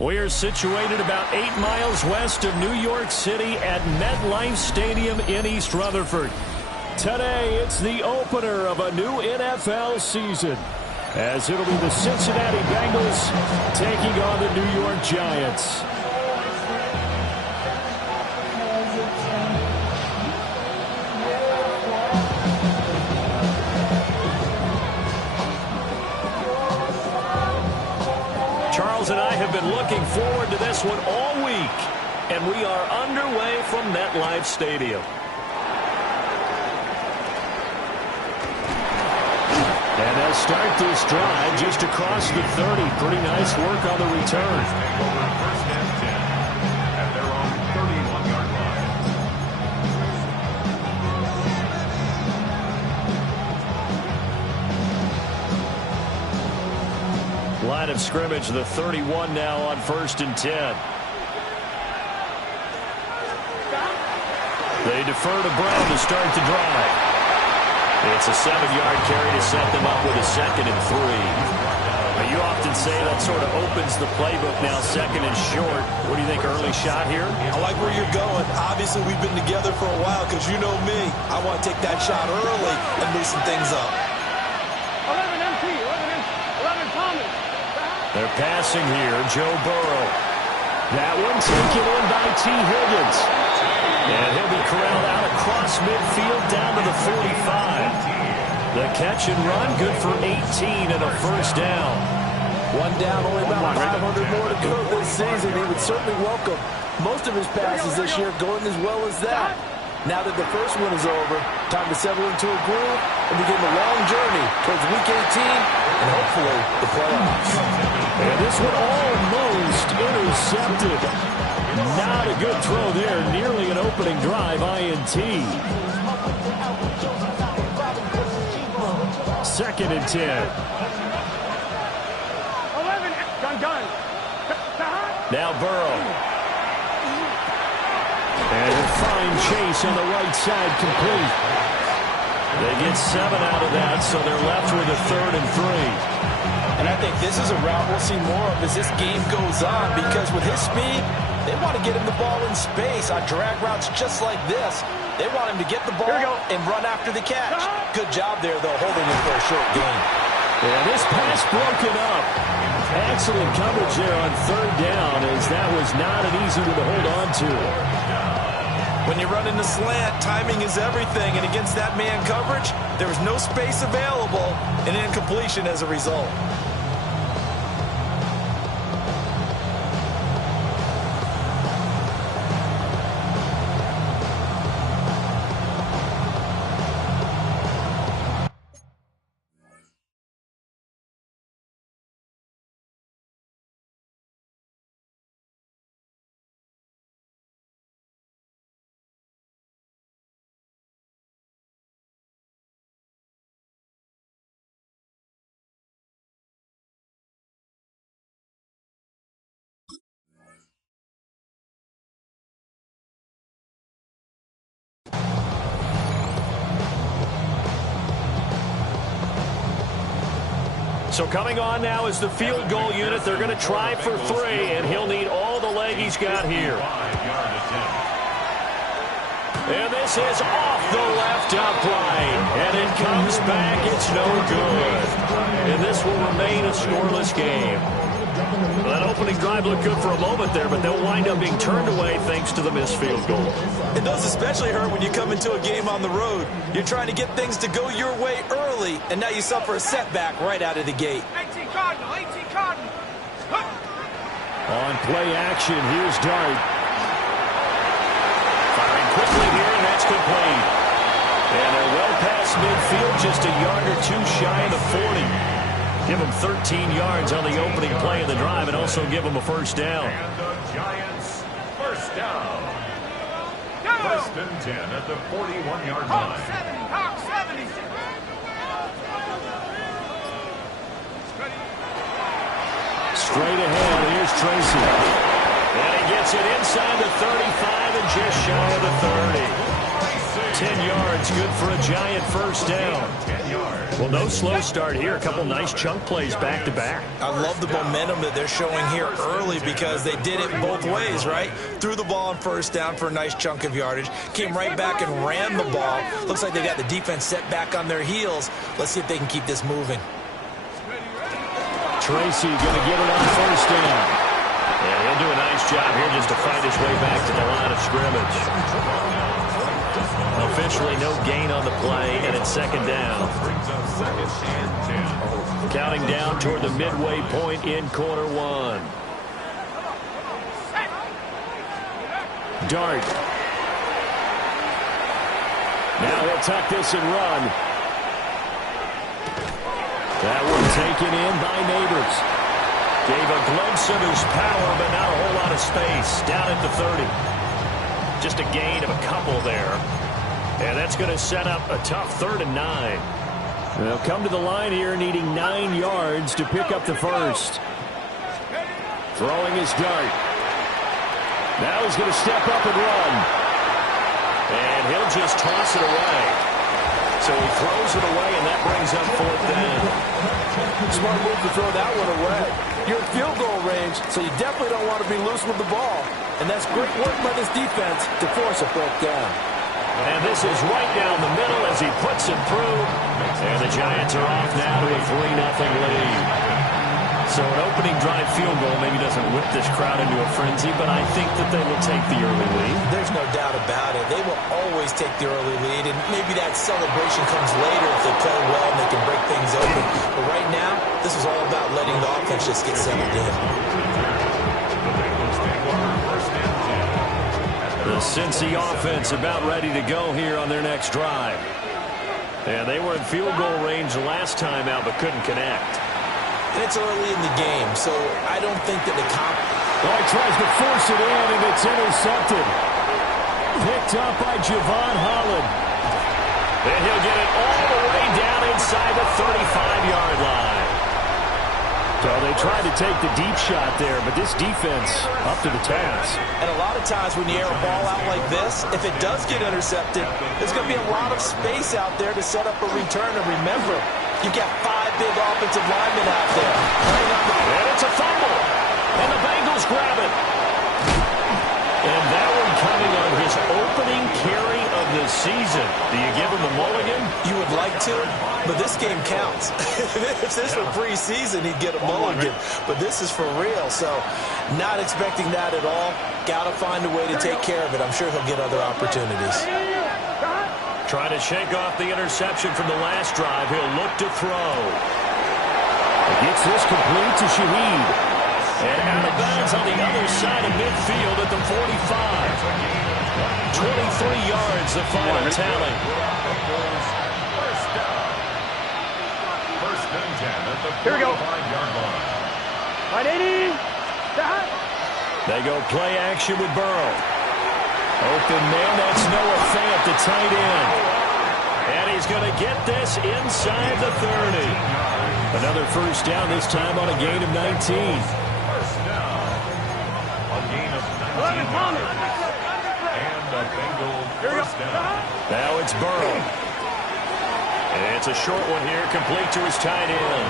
We're situated about 8 miles west of New York City at MetLife Stadium in East Rutherford. Today, it's the opener of a new NFL season, as it'll be the Cincinnati Bengals taking on the New York Giants. Charles and I have been looking forward to this one all week, and we are underway from MetLife Stadium. And they'll start this drive just across the 30. Pretty nice work on the return. First and 10 at their own 31-yard line. Line of scrimmage, the 31 now on 1st and 10. They defer to Brown to start the drive. It's a 7-yard carry to set them up with a 2nd and 3. Now, you often say that sort of opens the playbook now, 2nd and short. What do you think, early shot here? I like where you're going. Obviously, we've been together for a while because you know me. I want to take that shot early and loosen things up. 11 MT, 11 Thomas. They're passing here, Joe Burrow. That one taken in by T. Higgins. And he'll be corralled out across midfield down to the 45. The catch and run, good for 18 and a first down. One down, only about 500 more to go this season. He would certainly welcome most of his passes this year going as well as that. Now that the first one is over, time to settle into a groove and begin the long journey towards Week 18 and hopefully the playoffs. And this one almost intercepted. Not a good throw there. Nearly an opening drive, INT. 2nd and 10. 11, gun. Now Burrow. And a fine chase on the right side, complete. They get 7 out of that, so they're left with a 3rd and 3. And I think this is a route we'll see more of as this game goes on, because with his speed, they want to get him the ball in space on drag routes just like this. They want him to get the ball and run after the catch. Good job there, though, holding him for a short gain. Yeah, this pass broken up. Excellent coverage there on 3rd down, as that was not an easy one to hold on to. When you run in the slant, timing is everything, and against that man coverage, there was no space available, and incompletion as a result. So coming on now is the field goal unit. They're going to try for 3, and he'll need all the leg he's got here. And this is off the left upright. And it comes back. It's no good. And this will remain a scoreless game. Well, that opening drive looked good for a moment there, but they'll wind up being turned away thanks to the missed field goal. It does especially hurt when you come into a game on the road. You're trying to get things to go your way early, and now you suffer a setback right out of the gate. 18 Cardinal. On play action, here's Dart. Firing quickly here, and that's complete. And they're well past midfield, just a yard or 2 shy of the 40. Give them 13 yards on the opening play of the drive and also give them a first down. And the Giants, first down. 1st and 10 at the 41-yard line. Hawk 70. Straight ahead, here's Tracy. And he gets it inside the 35 and just shy of the 30. 10 yards, good for a Giant first down. 10 yards. Well, no slow start here. A couple nice chunk plays back-to-back. I love the momentum that they're showing here early because they did it both ways, right? Threw the ball on first down for a nice chunk of yardage, came right back and ran the ball. Looks like they got the defense set back on their heels. Let's see if they can keep this moving. Tracy going to get it on first down. Yeah, he'll do a nice job here just to fight his way back to the line of scrimmage. Officially no gain on the play, and it's second down. Brings up second and 10. Counting down toward the midway point in quarter one. Dart. Now he'll tuck this and run. That one taken in by Neighbors. Gave a glimpse of his power, but not a whole lot of space. Down at the 30. Just a gain of a couple there. And that's going to set up a tough 3rd and 9. They'll come to the line here needing 9 yards to pick up the first. Throwing his Dart. Now he's going to step up and run. And he'll just toss it away. So he throws it away, and that brings up 4th down. Smart move to throw that one away. You're in field goal range, so you definitely don't want to be loose with the ball. And that's great work by this defense to force a 4th down. And this is right down the middle as he puts it through. And the Giants are off now to a 3-0 lead. So an opening drive field goal maybe doesn't whip this crowd into a frenzy, but I think that they will take the early lead. There's no doubt about it. They will always take the early lead, and maybe that celebration comes later if they play well and they can break things open. But right now, this is all about letting the offense just get settled in. The Cincy offense about ready to go here on their next drive. And they were in field goal range last time out but couldn't connect. And it's early in the game, so I don't think that the Well, he tries to force it in, and it's intercepted. Picked up by Javon Holland. And he'll get it all the way down inside the 35-yard line. So they tried to take the deep shot there, but this defense up to the task. And a lot of times when you air a ball out like this, if it does get intercepted, there's going to be a lot of space out there to set up a return. And remember, you got 5 big offensive linemen out there. And it's a fumble. And the Bengals grab it. And that one coming on his opening carry of the season. Do you give him a mulligan? You would like to, but this game counts. If this were preseason, he'd get a mulligan. But this is for real, so not expecting that at all. Got to find a way to take care of it. I'm sure he'll get other opportunities. Trying to shake off the interception from the last drive. He'll look to throw. He gets this complete to Shaheed. And out of bounds on the other side of midfield at the 45. 23 yards, the final tally. First and 10 at the 45-yard line. Right, 80. They go play action with Burrow. Open man, that's Noah Fant, the tight end. And he's going to get this inside the 30. Another first down, this time on a gain of 19. Now it's Burrow. And it's a short one here, complete to his tight end.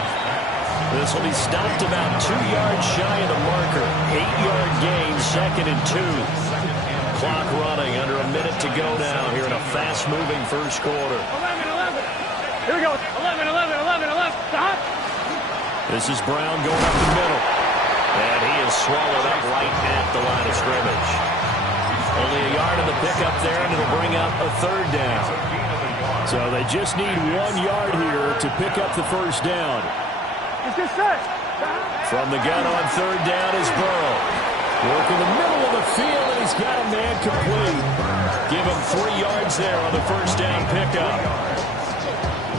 This will be stopped about 2 yards shy of the marker. 8-yard gain, 2nd and 2. Clock running, under a minute to go now here in a fast-moving first quarter. 11. Here we go. 11. Stop. This is Brown going up the middle. And he is swallowed up right at the line of scrimmage. Only a yard in the pickup there, and it'll bring up a 3rd down. So they just need 1 yard here to pick up the first down. Let's get set. From the gun on 3rd down is Burrow. Work in the middle of the field, and he's got a man complete. Give him 3 yards there on the first down pickup.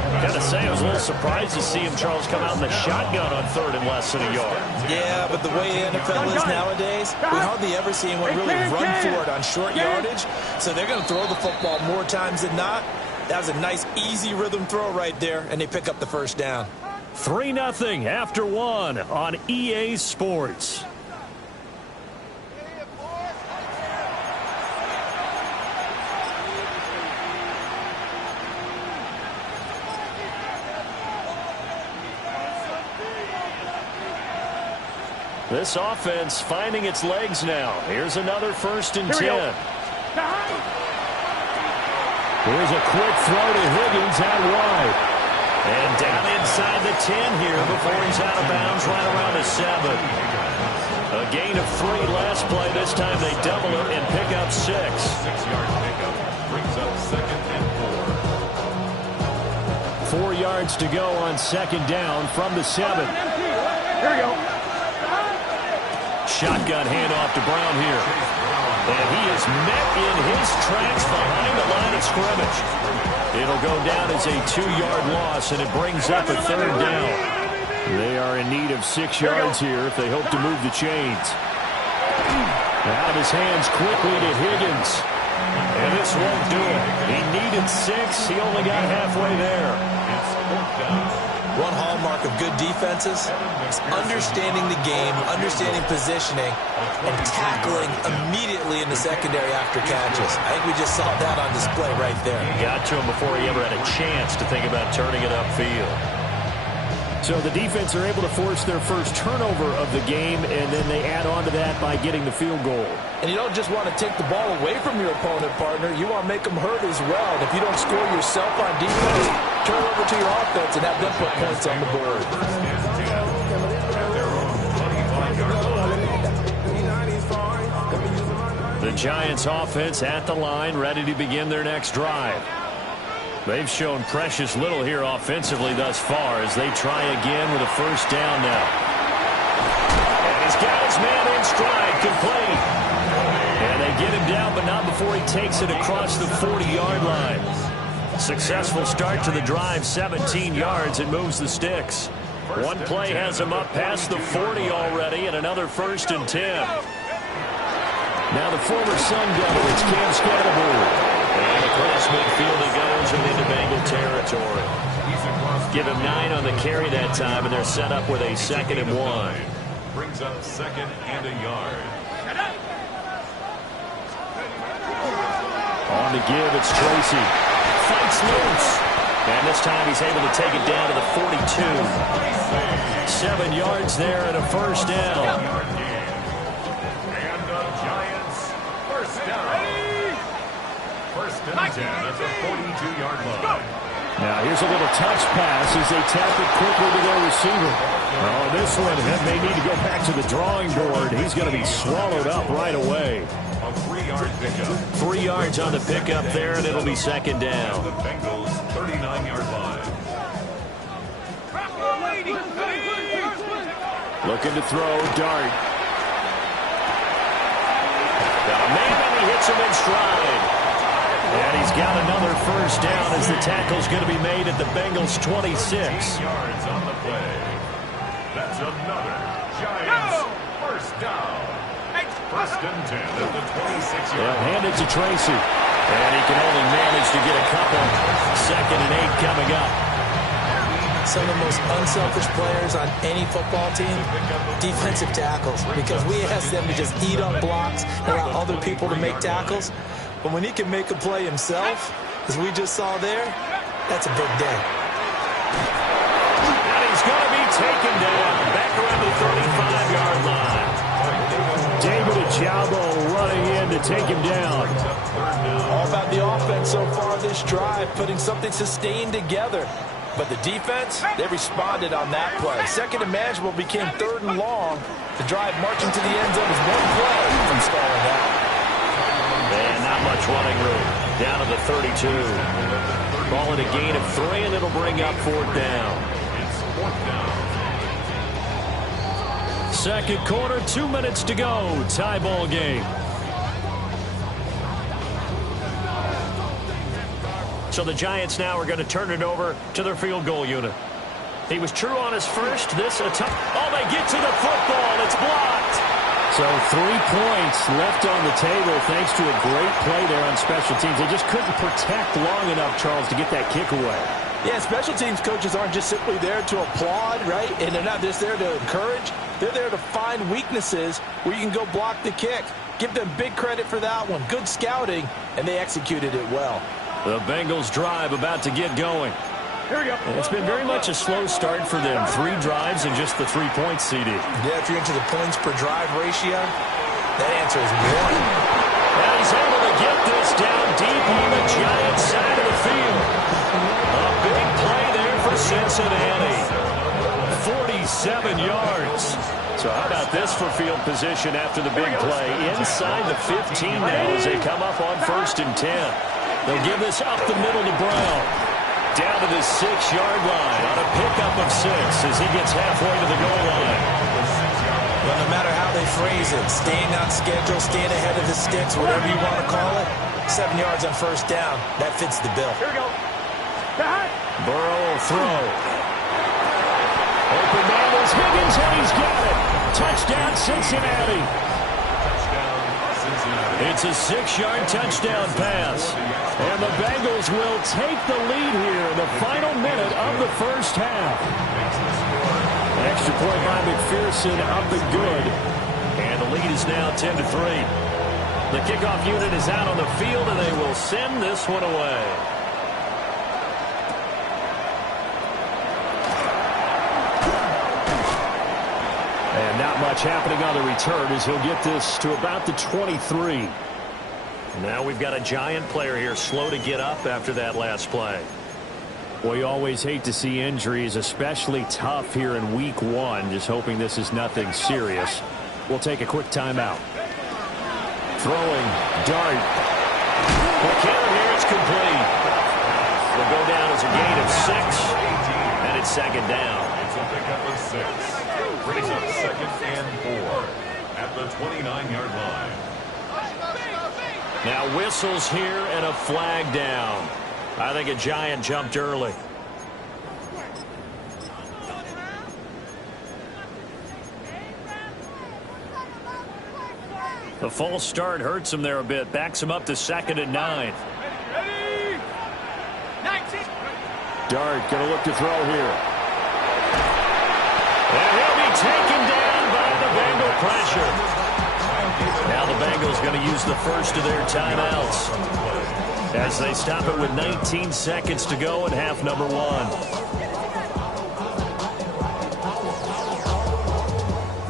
Gotta say, I was a little surprised to see him, Charles, come out in the shotgun on 3rd and less than a yard. Yeah, but the way the NFL is nowadays, we hardly ever see anyone really run for it on short yardage. So they're going to throw the football more times than not. That was a nice, easy rhythm throw right there, and they pick up the first down. 3-0 after 1 on EA Sports. This offense finding its legs now. Here's another 1st and 10. Here's a quick throw to Higgins out wide. And down inside the 10 here before he's out of bounds right around the 7. A gain of 3 last play. This time they double it and pick up 6. 6-yard pickup brings up 2nd and 4. 4 yards to go on 2nd down from the 7. Here we go. Shotgun handoff to Brown here. And he is met in his tracks behind the line of scrimmage. It'll go down as a 2-yard loss, and it brings up a 3rd down. They are in need of 6 yards here if they hope to move the chains. Out of his hands quickly to Higgins. And this won't do it. He needed 6. He only got halfway there. One hallmark of good defenses is understanding the game, understanding positioning, and tackling immediately in the secondary after catches. I think we just saw that on display right there. Got to him before he ever had a chance to think about turning it upfield. So the defense are able to force their first turnover of the game, and then they add on to that by getting the field goal. And you don't just want to take the ball away from your opponent, partner. You want to make them hurt as well. And if you don't score yourself on defense, turn over to your offense and have them put points on the board. The Giants offense at the line, ready to begin their next drive. They've shown precious little here offensively thus far as they try again with a 1st down now. And he's got his man in stride, complete. And they get him down, but not before he takes it across the 40-yard line. Successful start to the drive, 17 yards, and moves the sticks. One play has him up past the 40 already, and another 1st and 10. Now the former Sun Devil, it's Cam Scatterbury. And across midfield he goes and into Bengal territory. Give him 9 on the carry that time, and they're set up with a 2nd and 1. Brings up 2nd and a yard. On to give, it's Tracy. Fights loose. And this time he's able to take it down to the 42. 7 yards there and a 1st down. And the Giants, 1st down. 1st and 10 at the 42-yard line. Now here's a little touch pass as they tap it quickly to their receiver. Oh, this one may need to go back to the drawing board. He's going to be swallowed up right away. A 3-yard pickup. 3 yards on the pickup there, and it'll be 2nd down. The Bengals 39-yard line. Looking to throw, Dart. Got a man, and he hits him in stride. And he's got another 1st down as the tackle's going to be made at the Bengals' 26. 18 yards on the play. That's another Giants 1st down. 1st and 10 at the 26-yard line. Hand it to Tracy. And he can only manage to get a couple. 2nd and 8 coming up. Some of the most unselfish players on any football team, defensive tackles, because we ask them to just eat up blocks and allow other people to make tackles. But when he can make a play himself, as we just saw there, that's a big day. And he's going to be taken down back around the 35-yard line. David Ojabo running in to take him down. All about the offense so far this drive, putting something sustained together. But the defense, they responded on that play. 2nd and manageable became 3rd and long. The drive marching to the end zone is one play from stalling out. And not much running room. Down to the 32. Ball at a gain of 3, and it'll bring up 4th down. It's 4th down. 2nd quarter, 2 minutes to go. Tie ball game. So the Giants now are going to turn it over to their field goal unit. He was true on his first. This a tough. Oh, they get to the football. It's blocked. So 3 points left on the table thanks to a great play there on special teams. They just couldn't protect long enough, Charles, to get that kick away. Yeah, special teams coaches aren't just simply there to applaud, right? And they're not just there to encourage. They're there to find weaknesses where you can go block the kick. Give them big credit for that one. Good scouting, and they executed it well. The Bengals drive about to get going. It's been very much a slow start for them. 3 drives and just the 3 points, CD. Yeah, if you're into the points per drive ratio, that answer is 1. And he's able to get this down deep on the Giants side of the field. A big play there for Cincinnati. 47 yards. So how about this for field position after the big play? Inside the 15 now as they come up on 1st and 10. They'll give this up the middle to Brown. Down to the 6-yard line on a pickup of 6 as he gets halfway to the goal line. Well, no matter how they phrase it, staying on schedule, staying ahead of the sticks, whatever you want to call it, 7 yards on 1st down, that fits the bill. Here we go. Burrow will throw. Open man is Higgins, and he's got it. Touchdown, Cincinnati. It's a 6-yard touchdown pass. And the Bengals will take the lead here in the final minute of the 1st half. Extra point by McPherson, up and good. And the lead is now 10-3. The kickoff unit is out on the field, and they will send this one away. And not much happening on the return as he'll get this to about the 23. Now we've got a Giant player here slow to get up after that last play. Well, you always hate to see injuries, especially tough here in week 1. Just hoping this is nothing serious. We'll take a quick timeout. Throwing, dart. The counter here is complete. Will go down as a gain of 6, and it's 2nd down. It's a pickup of 6. Brings up 2nd and 4 at the 29-yard line. Now whistles here and a flag down. I think a Giant jumped early. The false start hurts him there a bit. Backs him up to 2nd and 9. Dart going to look to throw here. And he'll be taken down by the Bengal pressure. Now the Bengals going to use the first of their timeouts as they stop it with 19 seconds to go in half number 1.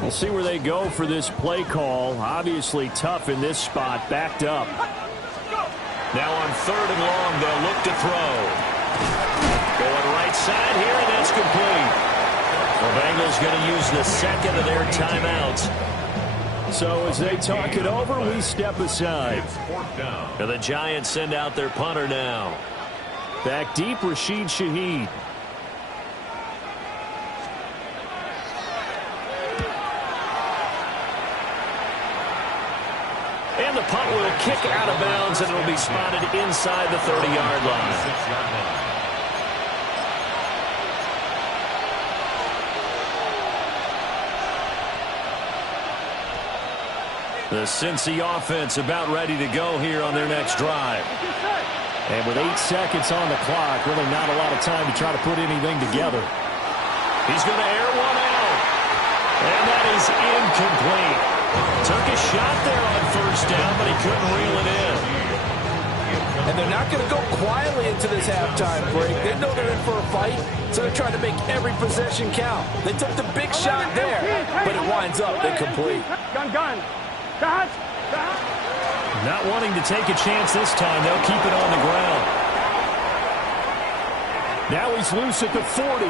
We'll see where they go for this play call. Obviously tough in this spot, backed up. Now on 3rd and long, they'll look to throw. Going right side here, and that's complete. The Bengals going to use the 2nd of their timeouts. So as they talk it over, we step aside. And the Giants send out their punter now. Back deep, Rashid Shaheed. And the punt will kick out of bounds, and it will be spotted inside the 30-yard line. The Cincy offense about ready to go here on their next drive. And with 8 seconds on the clock, really not a lot of time to try to put anything together. He's going to air one out. And that is incomplete. Took a shot there on 1st down, but he couldn't reel it in. And they're not going to go quietly into this halftime break. They know they're in for a fight, so they're trying to make every possession count. They took the big shot there, but it winds up incomplete. Gun. Not wanting to take a chance this time. They'll keep it on the ground. Now he's loose at the 40.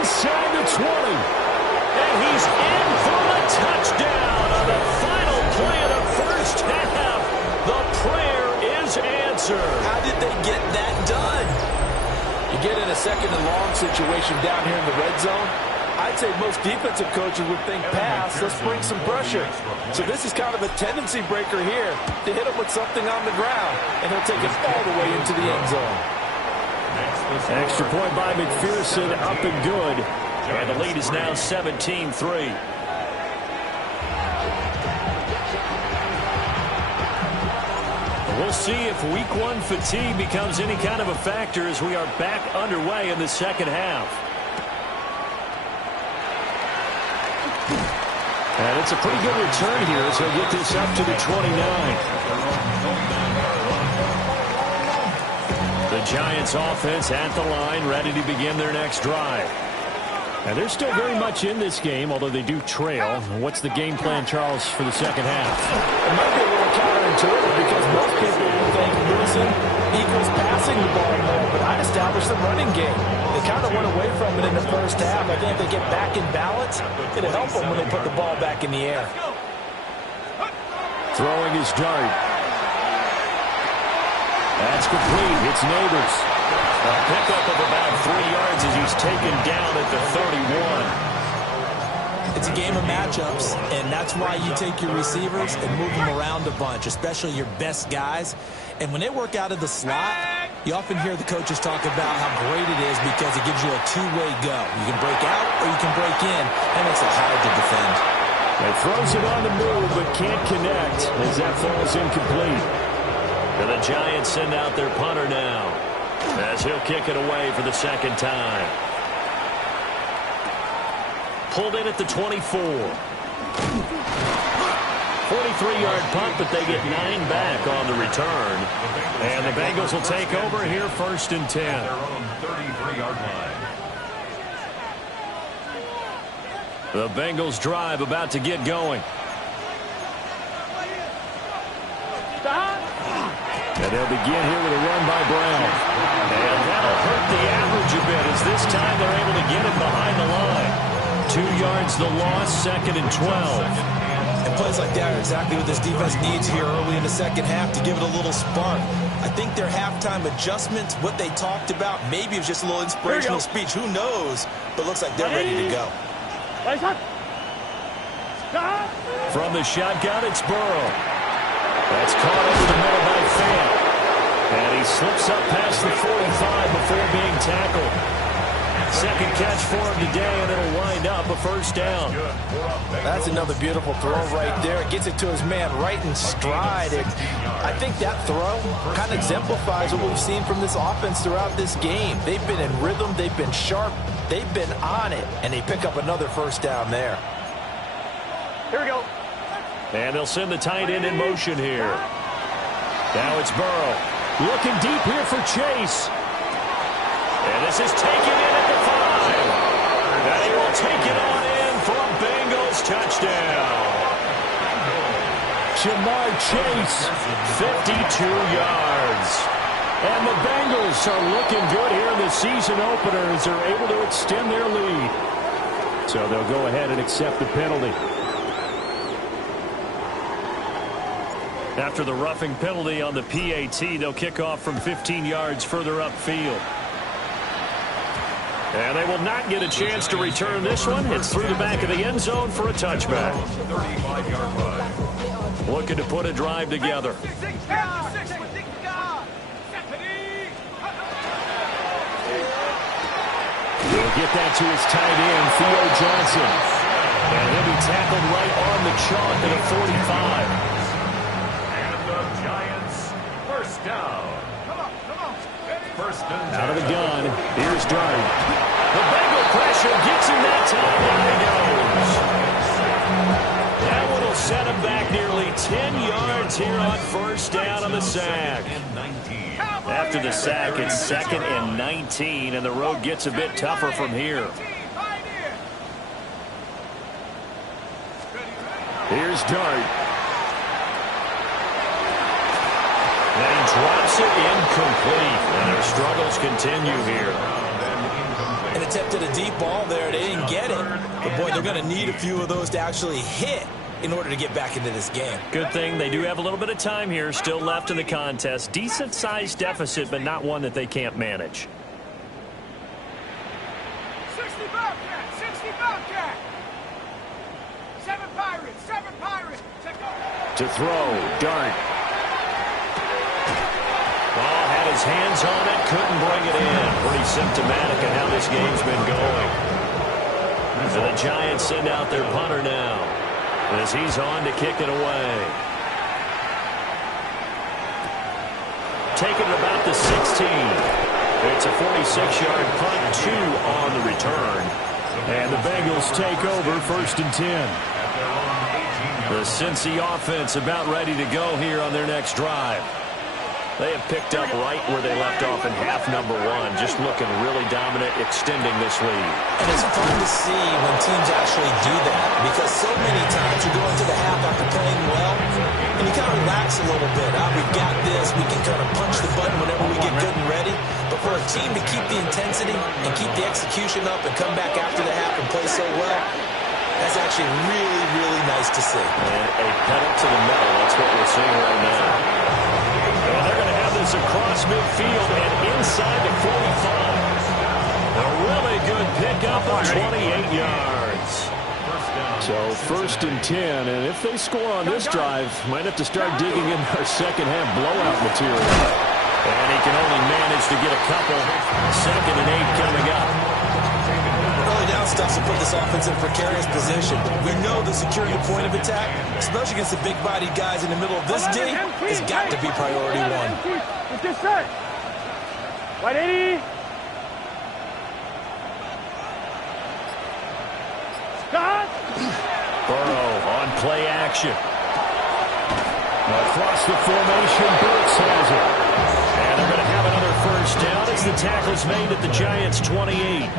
Inside the 20. And he's in for the touchdown on the final play of the 1st half. The prayer is answered. How did they get that done? You get in a 2nd and long situation down here in the red zone. I'd say most defensive coaches would think pass. Let's bring some pressure. So this is kind of a tendency breaker here to hit him with something on the ground, and he'll take it all the way into the end zone. Extra point by McPherson, up and good. And the lead is now 17-3. We'll see if week 1 fatigue becomes any kind of a factor as we are back underway in the 2nd half. And it's a pretty good return here as he'll get this up to the 29. The Giants offense at the line, ready to begin their next drive. And they're still very much in this game, although they do trail. What's the game plan, Charles, for the second half? It might be a little counterintuitive because most people will think losing equals passing the ball more, but I'd establish the running game. They kind of went away from it in the first half. I think if they get back in balance, it'll help them when they put the ball back in the air. Throwing his dart. That's complete. It's Neighbors. A pickup of about 3 yards as he's taken down at the 31. It's a game of matchups, and that's why you take your receivers and move them around a bunch, especially your best guys. And when they work out of the slot, you often hear the coaches talk about how great it is because it gives you a two-way go. You can break out or you can break in. That makes it hard to defend. He throws it on the move but can't connect as that falls incomplete. And the Giants send out their punter now as he'll kick it away for the second time. Pulled in at the 24. 43-yard punt, but they get 9 back on the return. And the Bengals will take over here first and 10. Their own 33-yard line. The Bengals drive about to get going. And they'll begin here with a run by Brown. And that'll hurt the average a bit as this time they're able to get it behind the line. 2 yards the loss, second and 12. And plays like that are exactly what this defense needs here early in the second half to give it a little spark. I think their halftime adjustments, what they talked about, maybe it was just a little inspirational speech. Who knows? But looks like they're ready to go. From the shotgun, it's Burrow. That's caught over the middle by Fant. And he slips up past the 45 before being tackled. Second catch for him today, and it'll wind up a first down. That's another beautiful throw right there. It gets it to his man right in stride. And I think that throw kind of exemplifies what we've seen from this offense throughout this game. They've been in rhythm. They've been sharp. They've been on it. And they pick up another first down there. Here we go. And they'll send the tight end in motion here. Now it's Burrow. Looking deep here for Chase. And this is taken in at the 5. And he will take it on in for a Bengals touchdown. Jamar Chase, 52 yards. And the Bengals are looking good here in the season opener as they're able to extend their lead. So they'll go ahead and accept the penalty. After the roughing penalty on the PAT, they'll kick off from 15 yards further upfield. And they will not get a chance to return this one. It's through the back of the end zone for a touchback. 35-yard line. Looking to put a drive together. He'll get that to his tight end, Theo Johnson. And he'll be tackled right on the chalk at a 45. First down. First and 10. Out of the gun. Here's Dart. The Bengal pressure gets him that time. There he goes. That one will set him back nearly 10 yards here on first down on the sack. After the sack, it's second and 19, and the road gets a bit tougher from here. Here's Dart. And he drops it incomplete. And their struggles continue here. An attempt at a deep ball there. They didn't get it. But, boy, they're going to need a few of those to actually hit in order to get back into this game. Good thing they do have a little bit of time here still left in the contest. Decent-sized deficit, but not one that they can't manage. 60 Bobcat, 60 Bobcat. 7 Pirates, 7 Pirates. To throw, Dart. Ball had his hands on it, couldn't bring it in. Pretty symptomatic of how this game's been going. So the Giants send out their punter now as he's on to kick it away. Taking about the 16. It's a 46-yard punt, 2 on the return. And the Bengals take over first and 10. The Cincy offense about ready to go here on their next drive. They have picked up right where they left off in half number one, just looking really dominant, extending this lead. And it's fun to see when teams actually do that, because so many times you go into the half after playing well, and you kind of relax a little bit. We've got this. We can kind of punch the button whenever we get good and ready. But for a team to keep the intensity and keep the execution up and come back after the half and play so well, that's actually really, really nice to see. And a pedal to the metal. That's what we're seeing right now. And they're going to have this across midfield and inside the 45. A really good pickup of 28 yards. So 1st and 10, and if they score on this drive, might have to start digging in our second half blowout material. And he can only manage to get a couple. 2nd and 8 coming up. Early down stuff to put this offense in precarious position. We know the securing the point of attack, especially against the big-bodied guys in the middle of this D, has got to be priority one. Get set. 180. Stop. Burrow on play action. Across the formation, Burks has it. And they're going to have another 1st down as the tackle's made at the Giants' 28.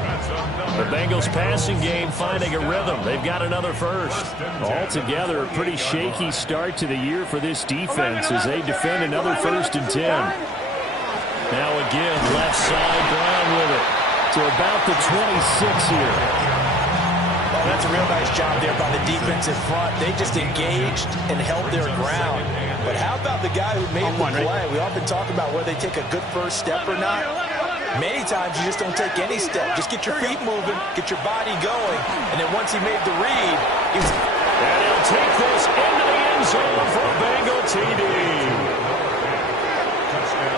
The Bengals passing game finding a rhythm. They've got another 1st. Altogether, a pretty shaky start to the year for this defense as they defend another 1st and 10. Now again, left side, Brown with it to about the 26 here. Well, that's a real nice job there by the defensive front. They just engaged and held their ground. But how about the guy who made the play? We often talk about whether they take a good first step or not. Many times you just don't take any step. Just get your feet moving, get your body going, and then once he made the read, he was... And he'll take this into the end zone for a Bengal TD.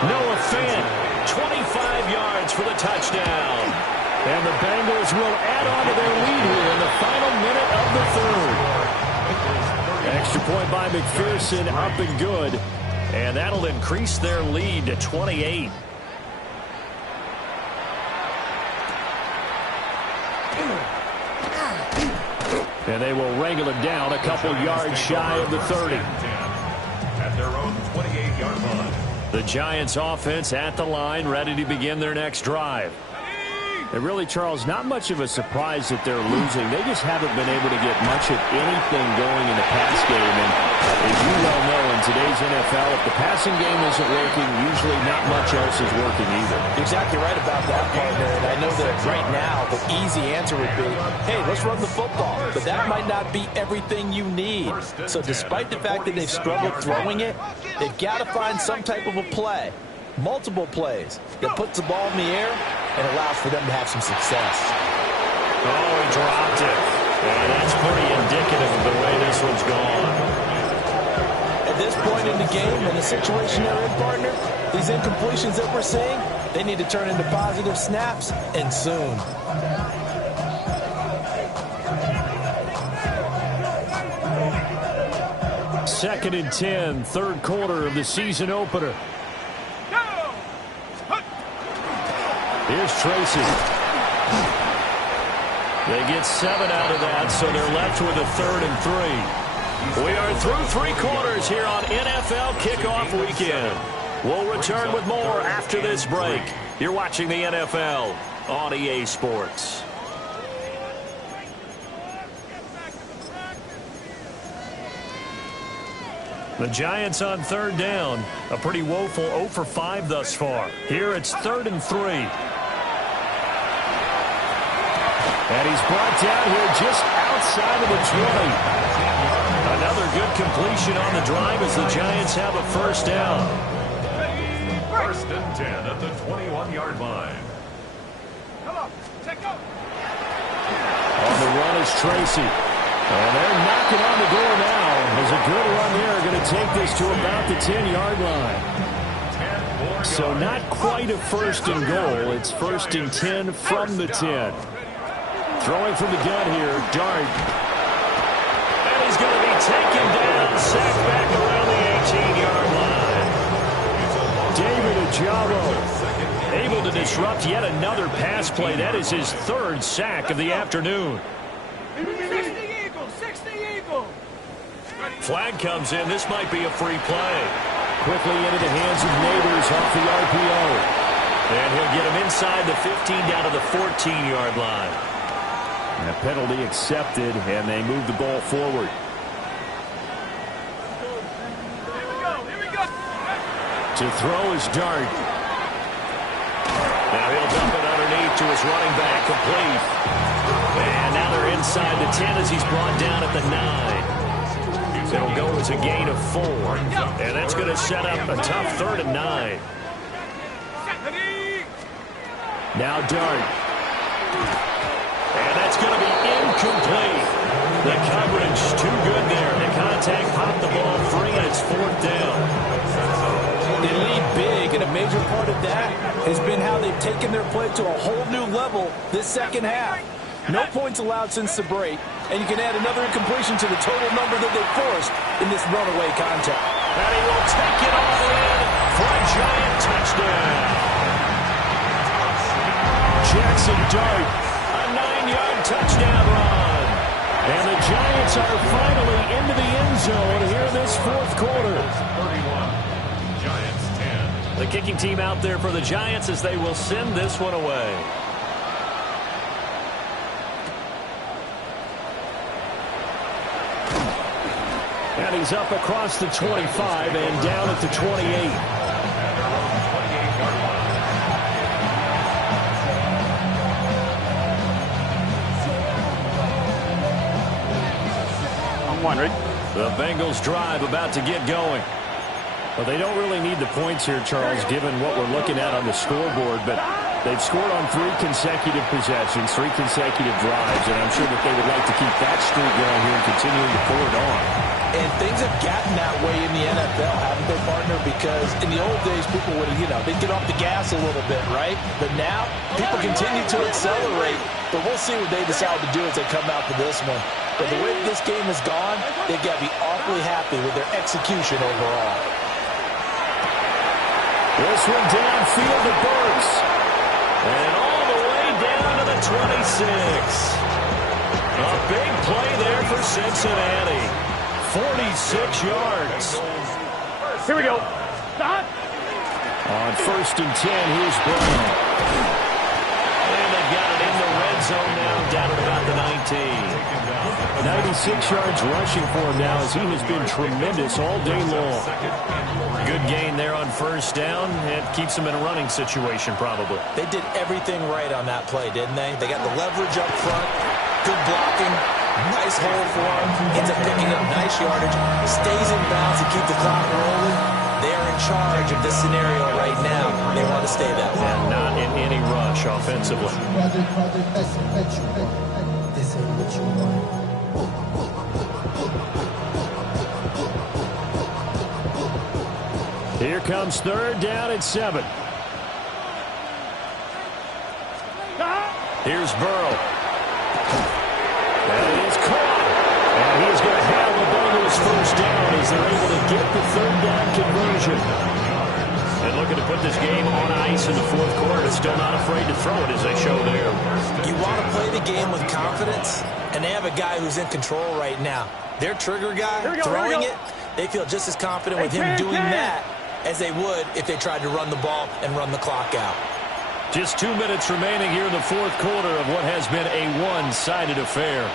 Noah Fant, 25 yards for the touchdown. And the Bengals will add on to their lead here in the final minute of the 3rd. Extra point by McPherson, up and good. And that'll increase their lead to 28. And they will wrangle it down a couple yards shy of the 30. At their own 28-yard line. The Giants offense at the line, ready to begin their next drive. And really, Charles, not much of a surprise that they're losing. They just haven't been able to get much of anything going in the pass game. And as you well know, in today's NFL, if the passing game isn't working, usually not much else is working either. You're exactly right about that, partner. And I know that right now the easy answer would be, hey, let's run the football. But that might not be everything you need. So despite the fact that they've struggled throwing it, they've got to find some type of a play. Multiple plays that puts the ball in the air and allows for them to have some success. Oh, he dropped it. And that's pretty indicative of the way this one's gone. At this point in the game and the situation they're in, partner, these incompletions that we're seeing, they need to turn into positive snaps, and soon. Second and 10, 3rd quarter of the season opener. Here's Tracy. They get 7 out of that, so they're left with a 3rd and 3. We are through 3 quarters here on NFL Kickoff Weekend. We'll return with more after this break. You're watching the NFL on EA Sports. The Giants on 3rd down. A pretty woeful 0 for 5 thus far. Here it's 3rd and 3. And he's brought down here just outside of the 20. Another good completion on the drive as the Giants have a 1st down. 1st and 10 at the 21-yard line. Come on, take go. On the run is Tracy. And they're knocking on the door now. There's a good run there. Going to take this to about the 10-yard line. So not quite a 1st and goal. It's 1st and 10 from the 10. Throwing from the gun here, Dart. And he's going to be taken down, sacked back around the 18-yard line. David Ojabo able to disrupt yet another pass play. That is his 3rd sack of the afternoon. 60 Eagles. Flag comes in. This might be a free play. Quickly into the hands of Neighbors off the RPO. And he'll get him inside the 15 down to the 14-yard line. And a penalty accepted, and they move the ball forward. To throw is Dart. Now he'll dump it underneath to his running back, complete. And now they're inside the 10 as he's brought down at the 9. It'll go as a gain of 4. And that's going to set up a tough 3rd and 9. Now Dart. And that's going to be incomplete. The coverage too good there. The contact popped the ball free, and it's 4th down. They lead big, and a major part of that has been how they've taken their play to a whole new level this second half. No points allowed since the break, and you can add another incompletion to the total number that they forced in this runaway contact. And he will take it all in for a giant touchdown. Jackson Dart, a 9-yard touchdown run. And the Giants are finally into the end zone here in this 4th quarter. The kicking team out there for the Giants as they will send this one away. And he's up across the 25 and down at the 28. I'm wondering. The Bengals drive about to get going. Well, they don't really need the points here, Charles, given what we're looking at on the scoreboard. But they've scored on 3 consecutive possessions, 3 consecutive drives, and I'm sure that they would like to keep that streak going here and continuing to pull it on. And things have gotten that way in the NFL, haven't they, partner? Because in the old days, people would, they'd get off the gas a little bit, right? But now, people continue to accelerate. But we'll see what they decide to do as they come out for this one. But the way this game has gone, they've got to be awfully happy with their execution overall. This one downfield to Burks. And all the way down to the 26. A big play there for Cincinnati. 46 yards. Here we go. On 1st and 10, here's Brown. And they've got it in the red zone now, down at about the 19. 96 yards rushing for him now as he has been tremendous all day long. Good gain there on 1st down. It keeps him in a running situation probably. They did everything right on that play, didn't they? They got the leverage up front, good blocking, nice hole for him, ends up picking up nice yardage, stays in bounds to keep the clock rolling. They're in charge of this scenario right now. They want to stay that way. And not in any rush offensively. This ain't what you want. Here comes 3rd down at 7. Here's Burrow. And he is caught. And he's going to have the Bengals 1st down as they're able to get the 3rd down conversion. And looking to put this game on ice in the 4th quarter, but still not afraid to throw it as they show there. You want to play the game with confidence, and they have a guy who's in control right now. Their trigger guy, throwing it, they feel just as confident with him doing that as they would if they tried to run the ball and run the clock out. Just 2 minutes remaining here in the 4th quarter of what has been a one-sided affair.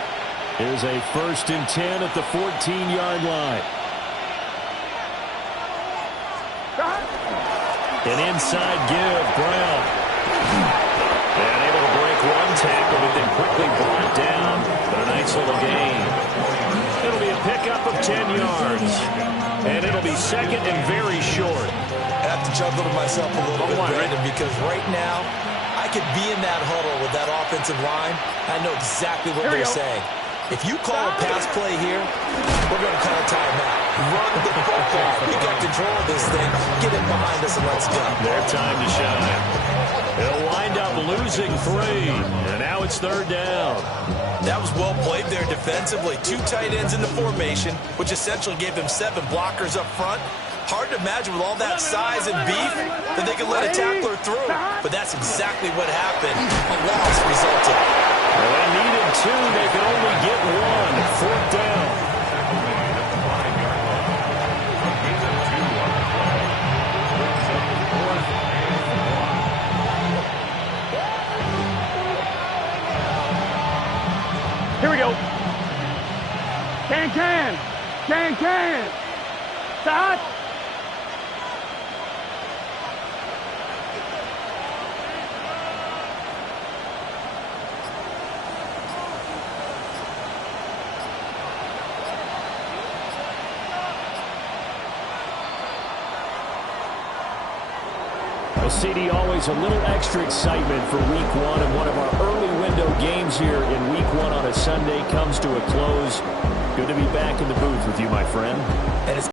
Here's a 1st and 10 at the 14-yard line. An inside give, Brown. And able to break one tackle, but then quickly brought down. But a nice little gain. It'll be a pickup of 10 yards. And it'll be 2nd and very short. I have to chuckle to myself a little bit, Brandon, because right now, I could be in that huddle with that offensive line. I know exactly what they're saying. If you call a pass play here, we're going to call a timeout. Run the football. We got control of this thing. Get it behind us and let's go. Their time to shine. They'll wind up losing 3. And now it's 3rd down. That was well played there defensively. 2 tight ends in the formation, which essentially gave them 7 blockers up front. Hard to imagine with all that size and beef that they could let a tackler through. But that's exactly what happened. A loss resulted. Well, they needed 2. They could only get 1. 4th down. Here we go. Can. Stop. Well, CD, always a little extra excitement for week one, and one of our early window games here in week one on a Sunday comes to a close. Good to be back in the booth with you, my friend. And it's